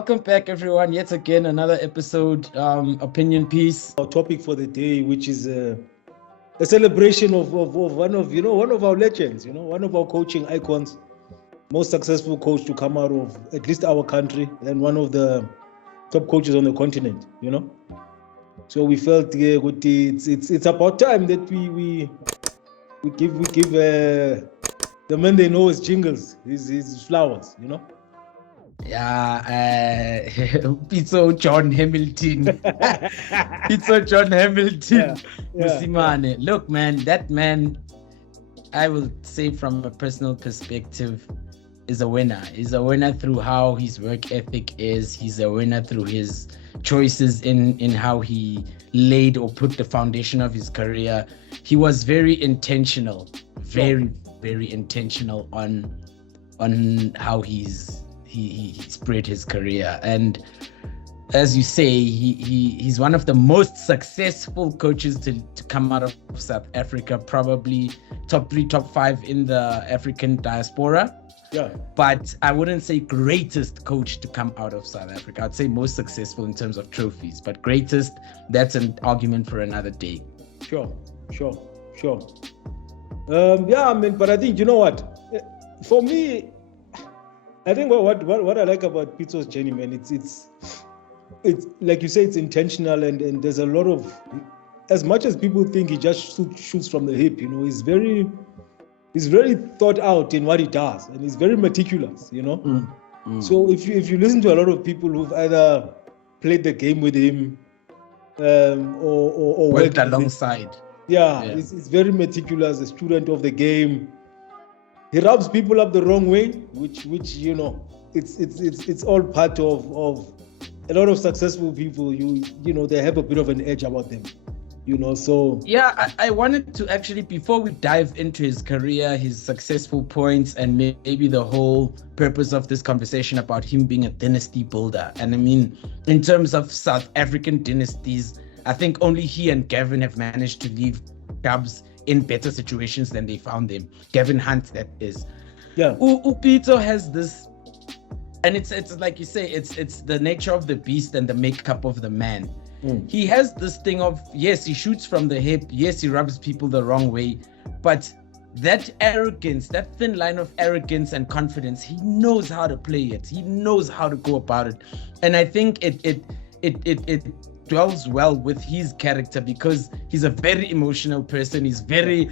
welcome back, everyone. Yet again, another episode, opinion piece. Our topic for the day, which is a celebration of one of our legends, one of our coaching icons, most successful coach to come out of at least our country, and one of the top coaches on the continent. So we felt it's about time that we give the man they know as Jingles his flowers. Yeah, Pitso John Hamilton. Pitso John Hamilton. Musimane. Look, man, that man, I will say from a personal perspective, is a winner. He's a winner through how his work ethic is. He's a winner through his choices in how he laid or put the foundation of his career. He was very intentional, very intentional on how he spread his career. And as you say, he's one of the most successful coaches to come out of South Africa, probably top 3, top 5 in the African diaspora. Yeah. But I wouldn't say greatest coach to come out of South Africa. I'd say most successful in terms of trophies, but greatest, that's an argument for another day. Sure. But I think, you know what? For me, I think what I like about Pitso's journey, man, it's like you say, it's intentional, and there's a lot of, as much as people think he just shoots from the hip, he's very thought out in what he does, and he's very meticulous, So if you listen to a lot of people who've either played the game with him or worked alongside, it's very meticulous, a student of the game. He rubs people up the wrong way, which it's all part of a lot of successful people. They have a bit of an edge about them, So I wanted to actually, before we dive into his career, his successful points, and maybe the whole purpose of this conversation about him being a dynasty builder. And I mean, in terms of South African dynasties, I think only he and Gavin have managed to leave clubs in better situations than they found them. Gavin Hunt, that is. Yeah. Pitso has this, and it's like you say, it's the nature of the beast and the makeup of the man. He has this thing of, yes, he shoots from the hip, yes, he rubs people the wrong way, but that arrogance, that thin line of arrogance and confidence, he knows how to play it. He knows how to go about it. And I think it dwells well with his character, because he's a very emotional person. He's very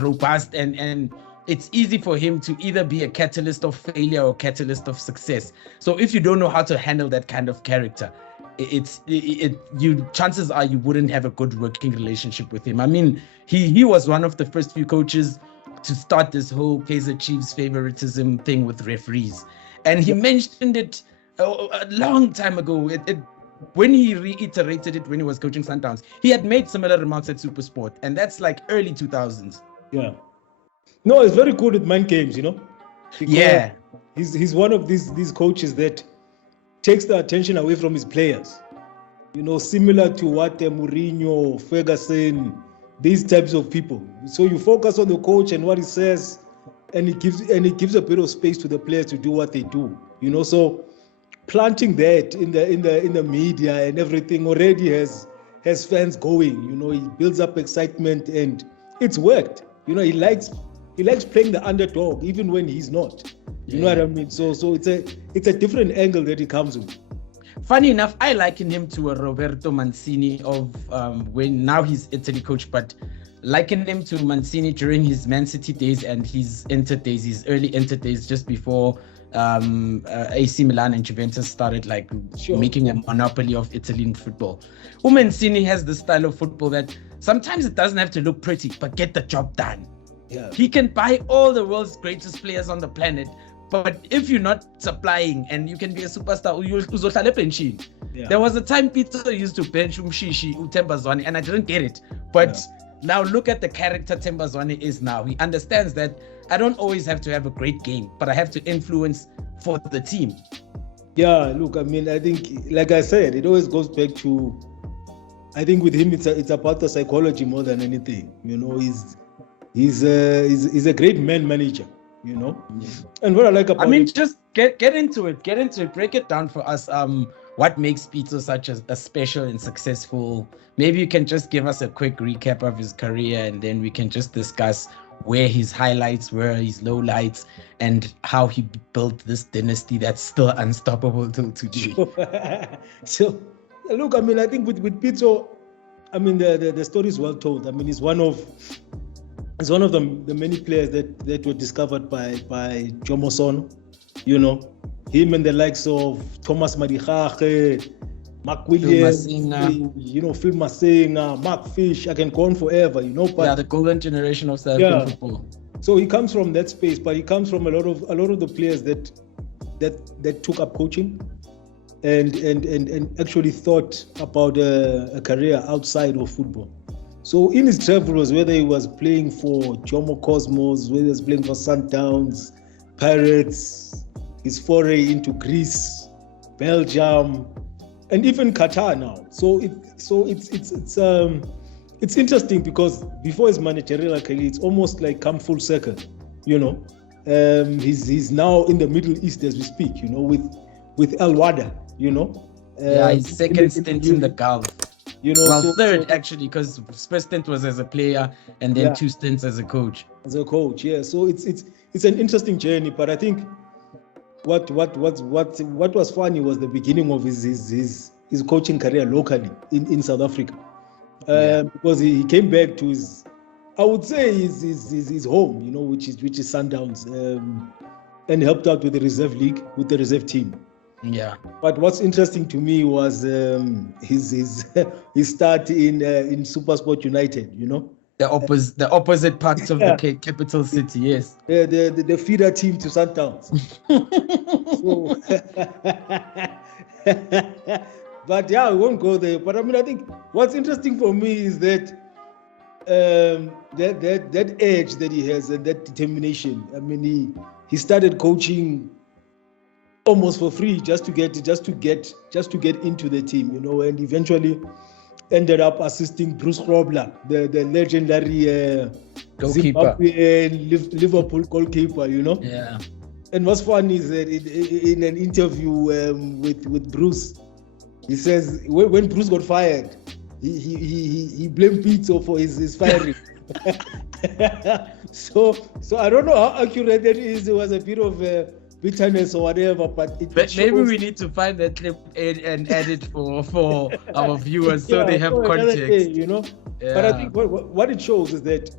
robust, and it's easy for him to either be a catalyst of failure or catalyst of success. So if you don't know how to handle that kind of character, chances are you wouldn't have a good working relationship with him. I mean, he was one of the first few coaches to start this whole Kaizer Chiefs favoritism thing with referees, and he mentioned it a long time ago. When he reiterated it when he was coaching Sundowns, he had made similar remarks at SuperSport, and that's like early 2000s. Yeah. No, it's very good with mind games, Yeah. He's one of these coaches that takes the attention away from his players. Similar to what Mourinho, Ferguson, these types of people. So you focus on the coach and what he says, and he gives a bit of space to the players to do what they do. So planting that in the media and everything already has fans going. He builds up excitement, and it's worked. He likes playing the underdog even when he's not. You know what I mean? So it's a different angle that he comes with. Funny enough, I liken him to a Roberto Mancini of when now he's Italy coach, but liken him to Mancini during his Man City days and his early Inter days, just before AC Milan and Juventus started making a monopoly of Italian football. Mancini has the style of football that sometimes it doesn't have to look pretty, but get the job done. Yeah. He can buy all the world's greatest players on the planet, but if you're not supplying and you can be a superstar, uzohlala ebenchini. There was a time Pitso used to bench Umshishi, Themba Zwane, and I didn't get it. But now look at the character Themba Zwane is now. He understands that I don't always have to have a great game, but I have to influence for the team. Yeah, look, I mean, I think, like I said, it always goes back to, I think with him, it's about the psychology more than anything. He's a great man manager. you know. Yeah. And what I like about it, just get into it. Break it down for us. What makes Pitso such a special and successful? Maybe you can just give us a quick recap of his career, and then we can just discuss where his highlights were, his lowlights, and how he built this dynasty that's still unstoppable till today. So, look, I mean, I think with Pitso, I mean, the story is well told. I mean, he's one of the many players that were discovered by Jomo Sono, you know, him and the likes of Thomas Madikage, Mark Williams, you know, Phil Masinga, Mark Fish. I can go on forever, you know. But the golden generation of South African football. So he comes from that space, but he comes from a lot of the players that took up coaching and actually thought about a career outside of football. So in his travels, whether he was playing for Jomo Cosmos, whether he was playing for Sundowns, Pirates, his foray into Greece, Belgium, and even Qatar now. So it's interesting because before his managerial career, it's almost like come full circle, you know. He's now in the Middle East as we speak, you know, with Al Wada, you know. His second stint in the Gulf. You know, third actually, because first stint was as a player and then 2 stints as a coach. As a coach, yeah. So it's an interesting journey, but I think what was funny was the beginning of his coaching career locally in South Africa, because he came back to his, I would say his home, you know, which is Sundowns, and helped out with the reserve league, with the reserve team. Yeah. But what's interesting to me was his start in SuperSport United, you know. The opposite parts of the capital city, yes. The feeder team to Sundowns. But yeah, we won't go there. But I mean, I think what's interesting for me is that that edge that he has and that determination. I mean, he started coaching almost for free just to get into the team, you know, and eventually ended up assisting Bruce Robler, the legendary Zimbabwean Liverpool goalkeeper, you know. Yeah. And what's funny is that in an interview with Bruce, he says when Bruce got fired, he blamed Pitso for his firing. So I don't know how accurate that is. It was a bit of bitterness or whatever, but maybe we need to find that clip and add it for our viewers so they have context. Day, you know. Yeah. But I think what it shows is that,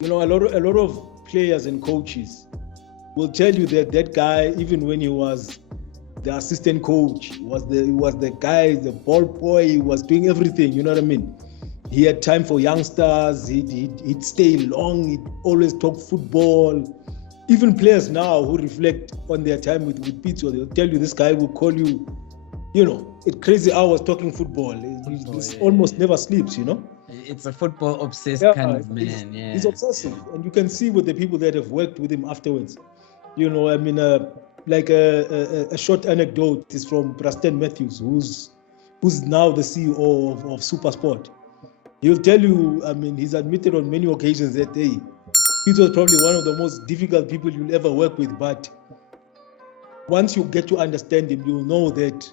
you know, a lot of players and coaches will tell you that guy, even when he was the assistant coach, he was the guy, the ball boy, he was doing everything, you know what I mean? He had time for youngsters, he'd stay long, he'd always talk football. Even players now who reflect on their time with Pitso, they'll tell you this guy will call you, you know, at crazy hours talking football. He almost never sleeps, you know? It's a football obsessed kind of man. He's obsessive. And you can see with the people that have worked with him afterwards. You know, I mean, like a short anecdote is from Preston Matthews, who's now the CEO of SuperSport. He'll tell you, I mean, he's admitted on many occasions that he was probably one of the most difficult people you'll ever work with, but once you get to understand him, you'll know that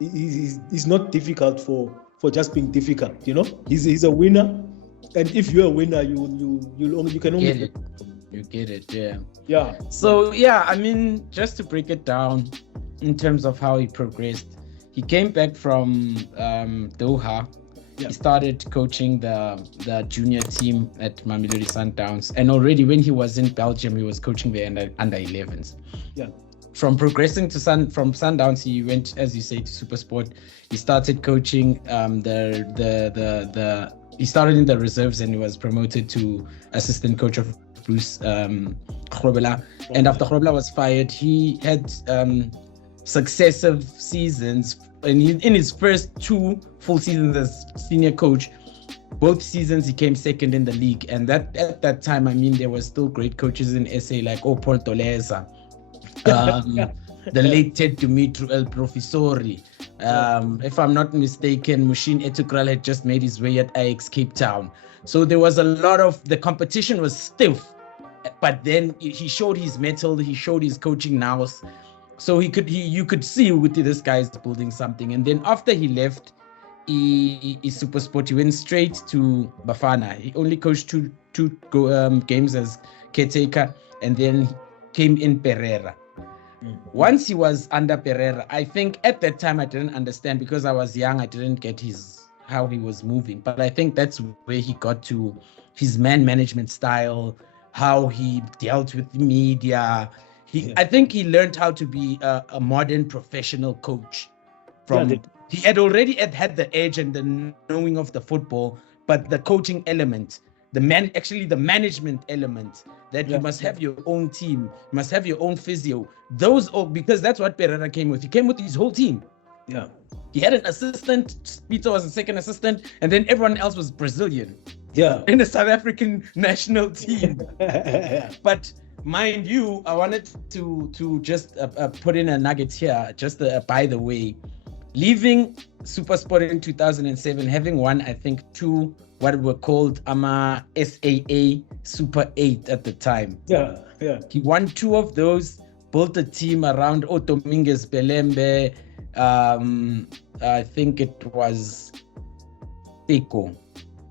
he's not difficult for just being difficult, you know? He's a winner, and if you're a winner, you can only get it. You get it, yeah. Yeah. So yeah, I mean, just to break it down in terms of how he progressed, he came back from Doha. Yeah. He started coaching the junior team at Mamelodi Sundowns, and already when he was in Belgium, he was coaching the under 11s. Yeah. From progressing from Sundowns, he went, as you say, to SuperSport. He started coaching he started in the reserves, and he was promoted to assistant coach of Bruce Grobler. And after Grobler was fired, he had successive seasons. And in his first 2 full seasons as senior coach, both seasons he came second in the league. And that at that time, I mean, there were still great coaches in SA like Paul Toleza, the late Ted Dumitru El Professori. If I'm not mistaken, Mushin Etukral had just made his way at Ajax Cape Town. So there was a lot of, the competition was stiff but then he showed his mettle, he showed his coaching nous. So you could see this guy's building something. And then after he left, he Super Sport, he went straight to Bafana. He only coached two games as caretaker, and then came in Pereira. Once he was under Pereira, I think at that time I didn't understand because I was young. I didn't get how he was moving, but I think that's where he got to his man management style, how he dealt with the media. I think he learned how to be a modern professional coach. He had already had the edge and the knowing of the football, but the coaching element, the management element, that you must have your own team, you must have your own physio. Because that's what Pereira came with. He came with his whole team. Yeah. He had an assistant. Pitso was a second assistant, and then everyone else was Brazilian. Yeah. In the South African national team. But mind you, I wanted to just put in a nugget here. Just by the way, leaving Supersport in 2007, having won, I think, 2 what were called SAA Super 8 at the time. Yeah. He won 2 of those, built a team around Dominguez Belembe. I think it was Tico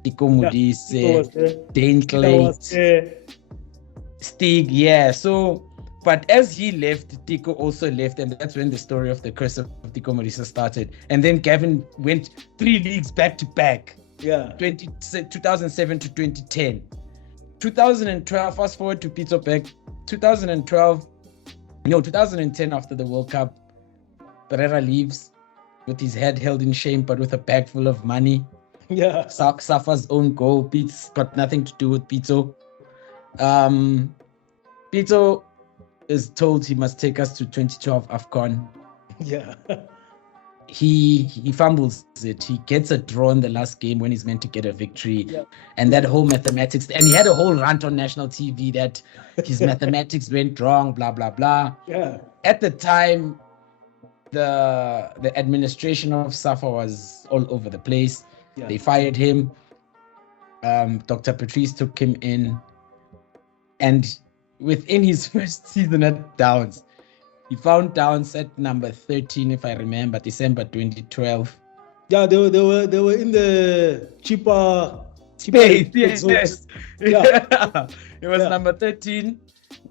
Modise, Dane Clayt, Stig. Yeah. So, but as he left, Tico also left, and that's when the story of the curse of Tico Modise started. And then Gavin went 3 leagues back to back. Yeah. 2007 to 2010. 2012, fast forward to Pitso back. 2010 after the World Cup, Pereira leaves with his head held in shame, but with a bag full of money. Yeah. Safa's own goal. Pete's got nothing to do with Pitso. Pitso is told he must take us to 2012 AFCON. Yeah. He fumbles it. He gets a draw in the last game when he's meant to get a victory. Yeah. And that whole mathematics, and he had a whole rant on national TV that his mathematics went wrong, blah, blah, blah. Yeah. At the time, the administration of SAFA was all over the place. Yeah. They fired him. Dr. Patrice took him in. And within his first season at Downs, he found Downs at number 13, if I remember, December 2012. Yeah, they were in the cheaper space. Yes. Yeah. It was number 13.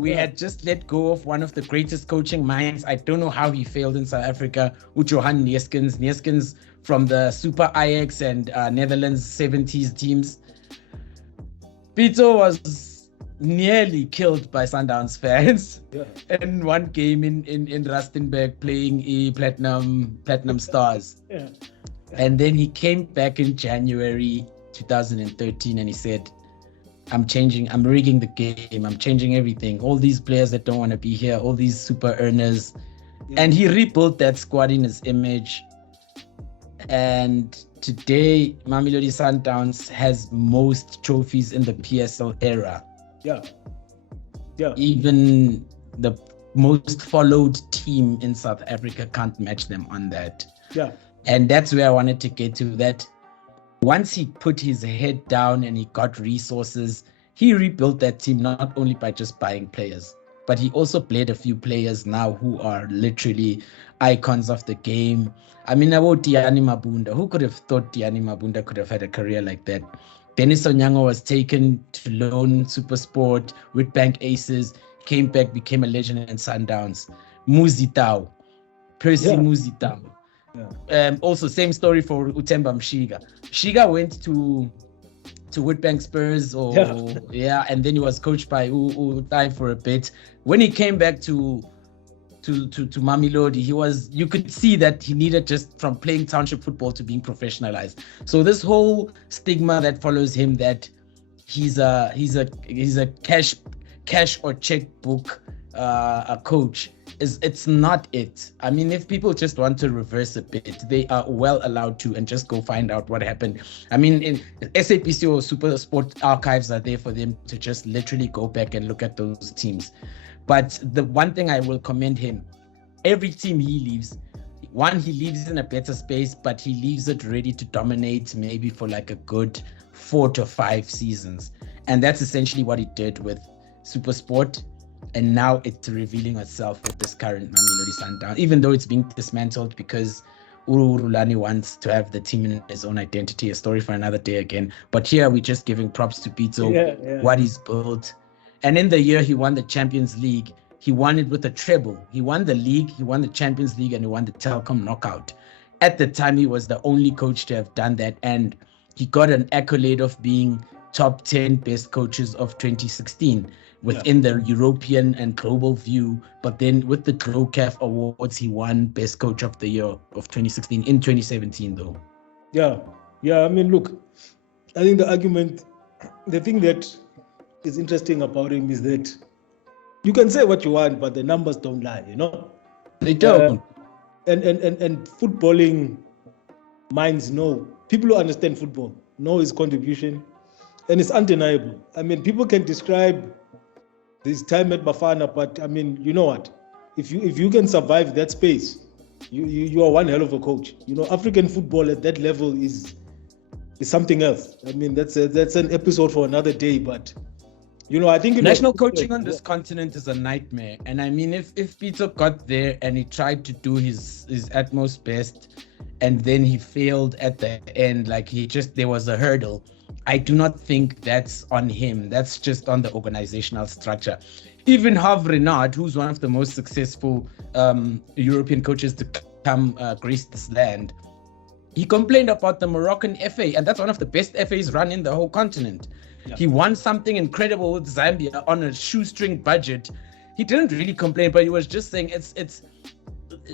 We had just let go of one of the greatest coaching minds. I don't know how he failed in South Africa. Johan Neeskens. Neeskens from the Super Ajax and Netherlands 70s teams. Pitso was nearly killed by Sundowns fans in one game in Rustenburg playing Platinum Stars. Yeah. And then he came back in January 2013 and he said, I'm rigging the game, I'm changing everything. All these players that don't want to be here, all these super earners. Yeah. And he rebuilt that squad in his image. And today, Mamelodi Sundowns has most trophies in the PSL era. Yeah. Even the most followed team in South Africa can't match them on that. Yeah. And that's where I wanted to get to, that once he put his head down and he got resources, he rebuilt that team not only by just buying players, but he also played a few players now who are literally icons of the game. I mean, about Tiani Mabunda. Who could have thought Tiani Mabunda could have had a career like that? Dennis Onyango was taken to loan Supersport with Bank Aces, came back, became a legend in Sundowns. Muzitao, Percy Muzitao. Yeah. Also, same story for Utemba Mshiga. Mshiga went to Witbank Spurs, and then he was coached by Utai for a bit. When he came back to Mamelodi, you could see that he needed, just from playing township football to being professionalized. So this whole stigma that follows him, that he's a cash or checkbook a coach, it's not it. I mean, if people just want to reverse a bit, they are well allowed to, and just go find out what happened. I mean, in SAPC or Super Sport archives are there for them to just literally go back and look at those teams. But the one thing I will commend him, every team he leaves, he leaves in a better space, but he leaves it ready to dominate maybe for like a good 4 to 5 seasons. And that's essentially what he did with Super Sport, and now it's revealing itself with this current Mamelodi Sundowns, even though it's being dismantled because Urulani wants to have the team in his own identity, a story for another day again. But here we're just giving props to Pitso, what he's built. And in the year he won the Champions League, he won it with a treble. He won the league, he won the Champions League, and he won the Telkom knockout. At the time, he was the only coach to have done that. And he got an accolade of being top 10 best coaches of 2016 within the European and global view. But then with the GLOCAF Awards, he won Best Coach of the Year of 2016 in 2017, though. Yeah. I mean, look, I think the thing that is interesting about him is that you can say what you want, but the numbers don't lie, you know? They don't. And footballing minds know. People who understand football know his contribution, and it's undeniable. I mean, people can describe his time at Bafana, but I mean, you know what? If you can survive that space, you are one hell of a coach. You know, African football at that level is something else. I mean, that's an episode for another day, but. You know, I think national coaching on this continent is a nightmare. And I mean, if Pitso got there and he tried to do his utmost best and then he failed at the end, like there was a hurdle, I do not think that's on him. That's just on the organizational structure. Even Hervé Renard, who's one of the most successful European coaches to come grace this land, he complained about the Moroccan FA, and that's one of the best FAs run in the whole continent. Yeah. He won something incredible with Zambia on a shoestring budget. He didn't really complain, but he was just saying it's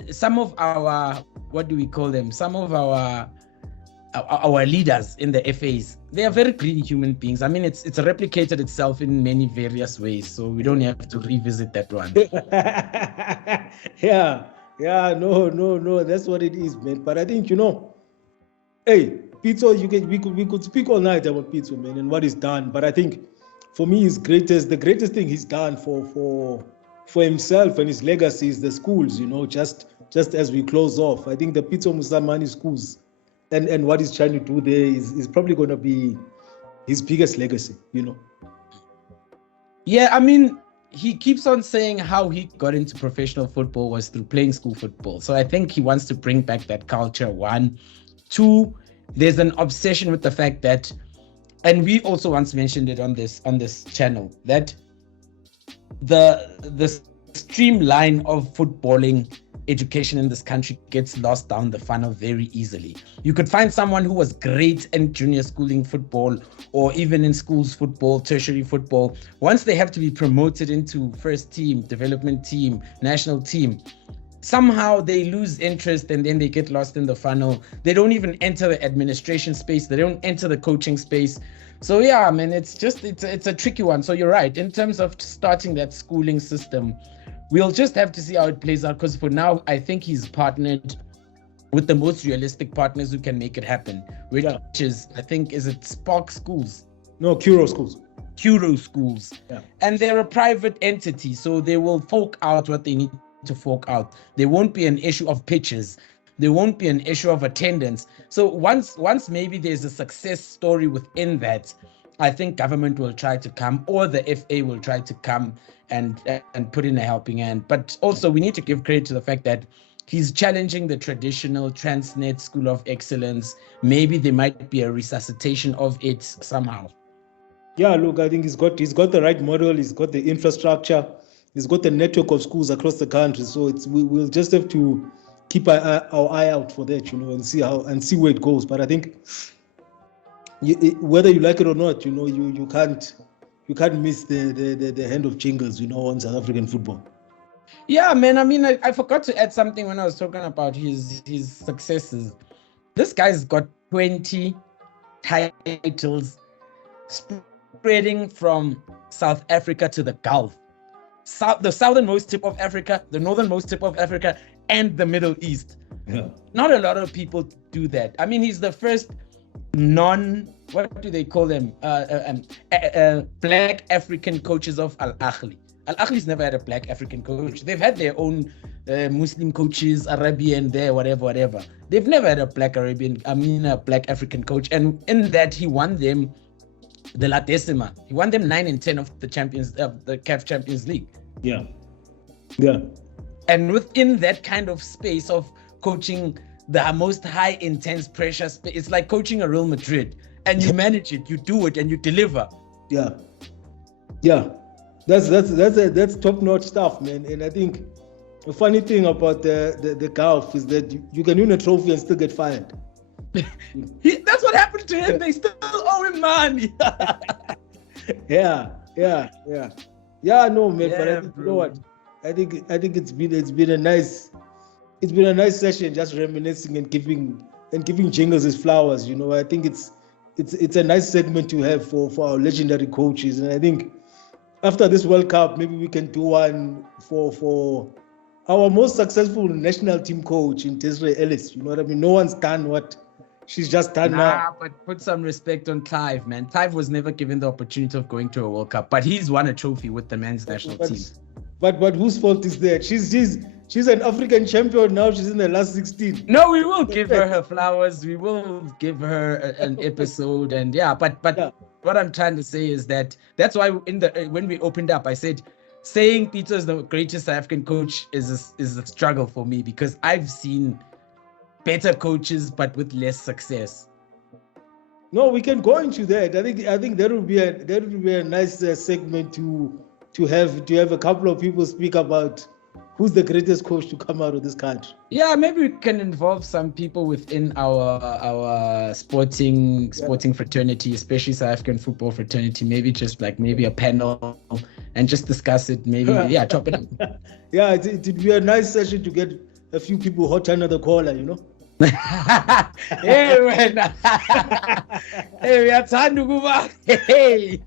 some of our, what do we call them? Some of our leaders in the FAs, they are very greedy human beings. I mean, it's replicated itself in many various ways, so we don't have to revisit that one. No, that's what it is, man. But I think, you know, hey, Pitso, we could speak all night about Pitso, man, and what he's done. But I think, for me, the greatest thing he's done for himself and his legacy is the schools. You know, just as we close off, I think the Pitso Musamani schools and what he's trying to do there is probably going to be his biggest legacy. You know. Yeah, I mean, he keeps on saying how he got into professional football was through playing school football. So I think he wants to bring back that culture. 1, 2. There's an obsession with the fact that, and we also once mentioned it on this channel, that the streamline of footballing education in this country gets lost down the funnel very easily. You could find someone who was great in junior schooling football or even in schools football, tertiary football. Once they have to be promoted into first team, development team, national team, somehow they lose interest and then they get lost in the funnel. They don't even enter the administration space. They don't enter the coaching space. So yeah, I mean, it's a tricky one. So you're right. In terms of starting that schooling system, we'll just have to see how it plays out. Because for now, I think he's partnered with the most realistic partners who can make it happen, which is, I think, is it Spark Schools? No, Curo Schools. Curo Schools. Yeah. And they're a private entity, so they will fork out what they need to fork out. There won't be an issue of pitches. There won't be an issue of attendance. So once maybe there's a success story within that, I think government will try to come, or the FA will try to come and put in a helping hand. But also we need to give credit to the fact that he's challenging the traditional Transnet School of Excellence. Maybe there might be a resuscitation of it somehow. Yeah, look, I think he's got the right model. He's got the infrastructure. He's got the network of schools across the country, so we'll just have to keep our eye out for that, you know, and see where it goes. But I think whether you like it or not, you know, you can't miss the hand of Jingles, you know, on South African football. Yeah, man. I mean, I forgot to add something when I was talking about his successes. This guy's got 20 titles spreading from South Africa to the Gulf. The southernmost tip of Africa, the northernmost tip of Africa, and the Middle East. Yeah. Not a lot of people do that. I mean, he's the first what do they call them? Black African coaches of Al Ahly. Al Ahly's never had a black African coach. They've had their own Muslim coaches, Arabian there, whatever. They've never had a black African coach. And in that, he won them the La Decima. He won them 9 and 10 of the CAF Champions League. Yeah. And within that kind of space of coaching the most high intense pressure space, it's like coaching a Real Madrid, and you manage it, you do it, and you deliver. Yeah. That's top-notch stuff, man. And I think the funny thing about the golf is that you can win a trophy and still get fired. That's what happened to him. They still owe him money. Yeah, no, man. Yeah, but I think, bro. you know what? I think it's been a nice session, just reminiscing and giving Jingles his flowers. You know, I think it's a nice segment to have for our legendary coaches, and I think after this World Cup, maybe we can do one for our most successful national team coach in Desiree Ellis. You know what I mean? No one's done what she's just done now. But put some respect on Clive, man. Clive was never given the opportunity of going to a World Cup, but he's won a trophy with the men's national team. But whose fault is that? She's an African champion now. She's in the last 16. No, we will give her flowers. We will give her an episode, and but what I'm trying to say is that's why when we opened up, I said saying Pitso is the greatest South African coach is a struggle for me, because I've seen better coaches but with less success. No, we can go into that. I think that would be a nice segment to have a couple of people speak about who's the greatest coach to come out of this country. Yeah, maybe we can involve some people within our sporting fraternity, especially South African football fraternity. Maybe just maybe a panel and just discuss it. Maybe chop it up. Yeah, it'd be a nice session to get a few people hot under the collar, you know. Hey man, hey, we are Tanduguba. Hey,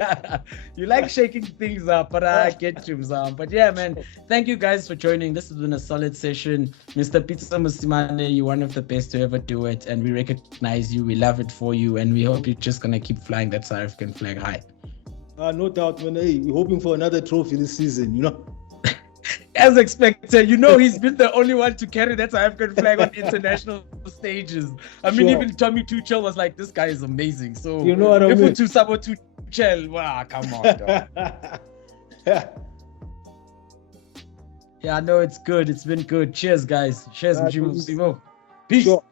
you like shaking things up, but I get you, but yeah, man, thank you guys for joining. This has been a solid session. Mr. Pitso Mosimane, you're one of the best to ever do it, and we recognize you. We love it for you, and we hope you're just gonna keep flying that South African flag high. No doubt, man. Hey, we're hoping for another trophy this season, you know. As expected, you know, he's been the only one to carry that South African flag on international stages. I mean, even Tommy Tuchel was like, this guy is amazing. So, you know what I mean? Tuchel, wow, come on, dog. Yeah, no, it's good. It's been good. Cheers, guys. Cheers, Peace. Sure.